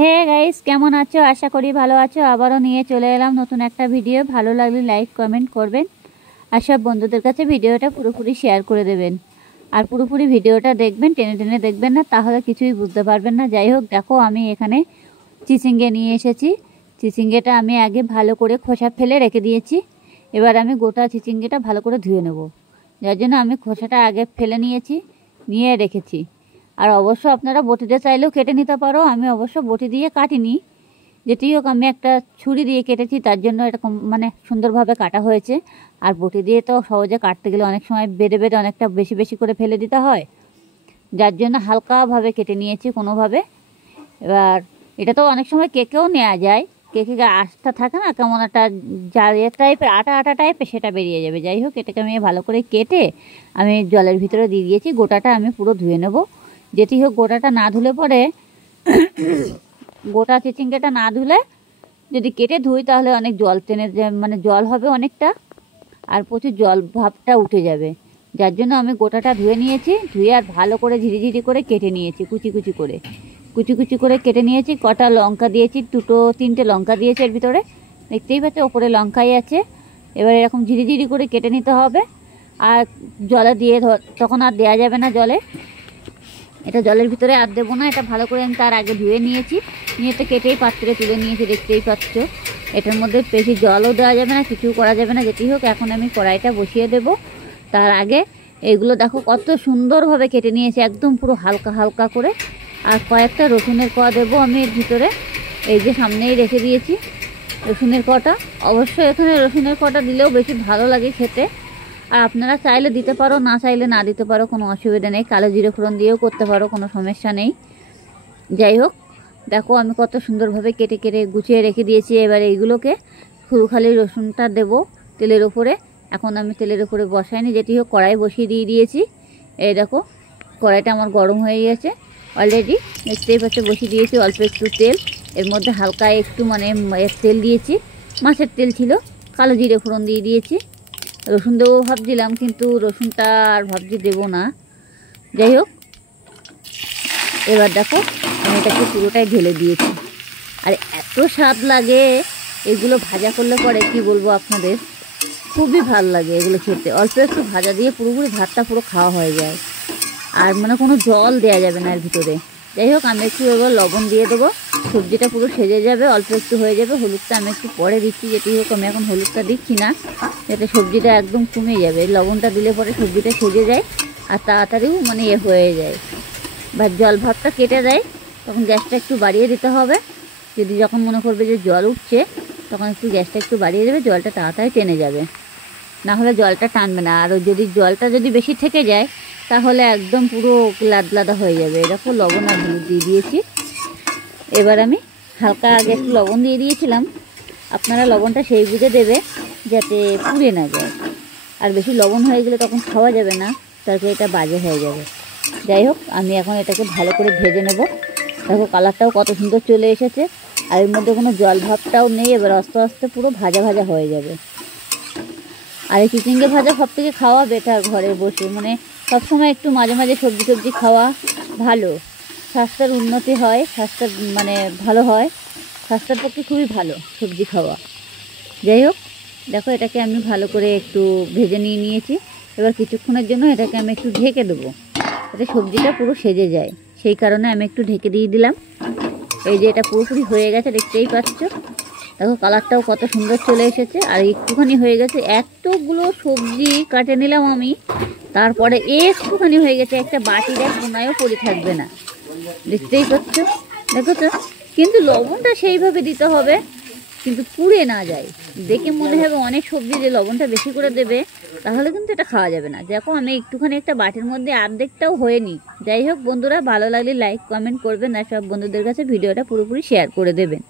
Hey guys, কেমন আছো? আশা করি ভালো আছো। আবারও নিয়ে চলে এলাম নতুন একটা ভিডিও। ভালো লাগলে লাইক কমেন্ট করবেন আর সব বন্ধুদের কাছে ভিডিওটা পুরোপুরি শেয়ার করে দেবেন। আর পুরোপুরি ভিডিওটা দেখবেন, টেনে টেনে দেখবেন না, তাহলে কিছুই বুঝতে পারবেন না। যাই হোক, দেখো আমি এখানে চিচিঙ্গে নিয়ে এসেছি। চিচিঙ্গেটা আমি আগে ভালো করে খোসা ফেলে রেখে দিয়েছি। এবার আমি গোটা চিচিঙ্গেটা ভালো করে ধুয়ে নেব, যার জন্য আমি খোসাটা আগে ফেলে নিয়ে রেখেছি। আর অবশ্য আপনারা বটিতে চাইলেও কেটে নিতে পারো। আমি অবশ্য বটি দিয়ে কাটিনি, যেটি হোক আমি একটা ছুরি দিয়ে কেটেছি, তার জন্য এটা সুন্দরভাবে কাটা হয়েছে। আর বটি দিয়ে তো সহজে কাটতে গেলে অনেক সময় বেড়ে বেড়ে অনেকটা বেশি বেশি করে ফেলে দিতে হয়, যার জন্য হালকাভাবে কেটে নিয়েছি কোনোভাবে। এবার এটা তো অনেক সময় কেকেও নেওয়া যায়, কেকে আঁশটা থাকে না, কেমন একটা জারিয়া টাইপের, আটা আটা টাইপের, সেটা বেরিয়ে যাবে। যাই হোক, এটাকে আমি ভালো করে কেটে আমি জলের ভিতরে দিয়ে দিয়েছি। গোটাটা আমি পুরো ধুয়ে নেব। যেটি হোক, গোটাটা না ধুলে পরে গোটা চিচিঙ্গাটা না ধুলে যদি কেটে ধুই তাহলে অনেক জল টেনে জল হবে অনেকটা, আর প্রচুর জল ভাবটা উঠে যাবে। যার জন্য আমি গোটাটা ধুয়ে নিয়েছি। ধুয়ে আর ভালো করে ঝিরিঝিরি করে কেটে নিয়েছি, কুচি কুচি করে কেটে নিয়েছি। কটা লঙ্কা দিয়েছি, তিনটে লঙ্কা দিয়েছি এর ভিতরে, দেখতেই পাচ্ছি ওপরে লঙ্কাই আছে। এবার এরকম ঝিরিঝিরি করে কেটে নিতে হবে। আর জলে দিয়ে তখন আর দেওয়া যাবে না জলে, এটা জলের ভিতরে আর দেবো না। এটা ভালো করে আমি তার আগে ধুয়ে নিয়েছি, নিয়ে তো কেটেই পাত্রে তুলে নিয়েছি, দেখতেই পাচ্ছ। এটার মধ্যে বেশি জলও দেওয়া যাবে না, কিছু করা যাবে না। যেটি হোক, এখন আমি কড়াইটা বসিয়ে দেব। তার আগে এইগুলো দেখো কত সুন্দরভাবে কেটে নিয়েছি, একদম পুরো হালকা হালকা করে। আর কয়েকটা রসুনের কোয়া দেবো আমি এর ভিতরে, এই যে সামনেই রেখে দিয়েছি রসুনের কোয়াটা। অবশ্যই এখানে রসুনের কোয়াটা দিলেও বেশি ভালো লাগে খেতে। আর আপনারা চাইলে দিতে পারো, না চাইলে না দিতে পারো, কোনো অসুবিধা নেই। কালো জিরে ফোড়ন দিয়েও করতে পারো, কোনো সমস্যা নেই। যাই হোক, দেখো আমি কত সুন্দরভাবে কেটে কেটে গুছিয়ে রেখে দিয়েছি। এবার এইগুলোকে খালি রসুনটা দেবো তেলের ওপরে। এখন আমি তেলের ওপরে বসাইনি, যেটি হোক কড়াই বসিয়ে দিয়েছি। এই দেখো কড়াইটা আমার গরম হয়ে গেছে অলরেডি, দেখতেই পাচ্ছ। বসিয়ে দিয়েছি অল্প একটু তেল, এর মধ্যে হালকা একটু তেল দিয়েছি, মাছের তেল ছিল। কালো জিরে ফোড়ন দিয়ে দিয়েছি। রসুন দেবো ভাবছিলাম, কিন্তু রসুনটা আর ভাবছি দেবো না। যাই হোক, এবার দেখো আমি এটাকে পুরোটাই ঢেলে দিয়েছি। আর এত স্বাদ লাগে এগুলো ভাজা করলে পরে, কি বলবো আপনাদের, খুবই ভাল লাগে এগুলো খেতে। অল্প একটু ভাজা দিয়ে পুরোপুরি ভাতটা পুরো খাওয়া হয়ে যায়। আর কোনো জল দেওয়া যাবে না এর ভিতরে। যাই হোক, আমি একটু এবার লবণ দিয়ে দেবো। সবজিটা পুরো সেজে যাবে, অল্প একটু হয়ে যাবে। হলুদটা আমি একটু পরে দিচ্ছি, যেটি হোক আমি এখন হলুদটা দিচ্ছি না, যাতে সবজিটা একদম কমে যাবে। লবণটা দিলে পরে সবজিটা সেজে যায় আর তাড়াতাড়িও হয়ে যায়, বা জল ভাতটা কেটে দেয়। তখন গ্যাসটা একটু বাড়িয়ে দিতে হবে। যখন মনে করবে যে জল উঠছে, তখন একটু গ্যাসটা একটু বাড়িয়ে দেবে, জলটা তাড়াতাড়ি টেনে যাবে, না হলে জলটা টানবে না। আর জলটা যদি বেশি থেকে যায় তাহলে একদম পুরো লাদা হয়ে যাবে। এরকম লবণ আর হলুদ দিয়ে দিয়েছি। এবার আমি হালকা আগে একটু লবণ দিয়ে দিয়েছিলাম, আপনারা লবণটা সেই বুঝে দেবে যাতে পুড়ে না যায়। আর বেশি লবণ হয়ে গেলে তখন খাওয়া যাবে না, তারপরে এটা বাজে হয়ে যাবে। যাই হোক, আমি এখন এটাকে ভালো করে ভেজে নেব। দেখো কালারটাও কত সুন্দর চলে এসেছে, আর এর মধ্যে কোনো জল ভাবটাও নেই। এবার আস্তে আস্তে পুরো ভাজা ভাজা হয়ে যাবে। আর এই চিচিঙ্গে ভাজা সব থেকে খাওয়া বেটার, ঘরে বসে সবসময় একটু মাঝে মাঝে সবজি খাওয়া ভালো। স্বাস্থ্যের উন্নতি হয়, স্বাস্থ্যের ভালো হয়, স্বাস্থ্যের পক্ষে খুবই ভালো সবজি খাওয়া। যাই হোক, দেখো এটাকে আমি ভালো করে একটু ভেজে নিয়েছি। এবার কিছুক্ষণের জন্য এটাকে আমি একটু ঢেকে দেবো, যাতে সবজিটা পুরো সেজে যায়। সেই কারণে আমি একটু ঢেকে দিয়ে দিলাম। এই যে এটা পুরোপুরি হয়ে গেছে, দেখতেই পাচ্ছ। দেখো কালারটাও কত সুন্দর চলে এসেছে। আর একটুখানি হয়ে গেছে, এতগুলো সবজি কাটে নিলাম আমি, তারপরে একটুখানি হয়ে গেছে, একটা বাটির এক কোনায়ও পড়ে থাকবে না, দেখতেই পাচ্ছ। দেখো তো, কিন্তু লবণটা সেইভাবে দিতে হবে কিন্তু পুড়ে না যায়। দেখে মনে হবে অনেক সবজি যে লবণটা বেশি করে দেবে, তাহলে কিন্তু এটা খাওয়া যাবে না। দেখো আমি একটুখানি একটা বাটির মধ্যে অর্ধেকটাও হয়নি। যাই হোক বন্ধুরা, ভালো লাগলে লাইক কমেন্ট করবেন আর সব বন্ধুদের কাছে ভিডিওটা পুরোপুরি শেয়ার করে দেবেন।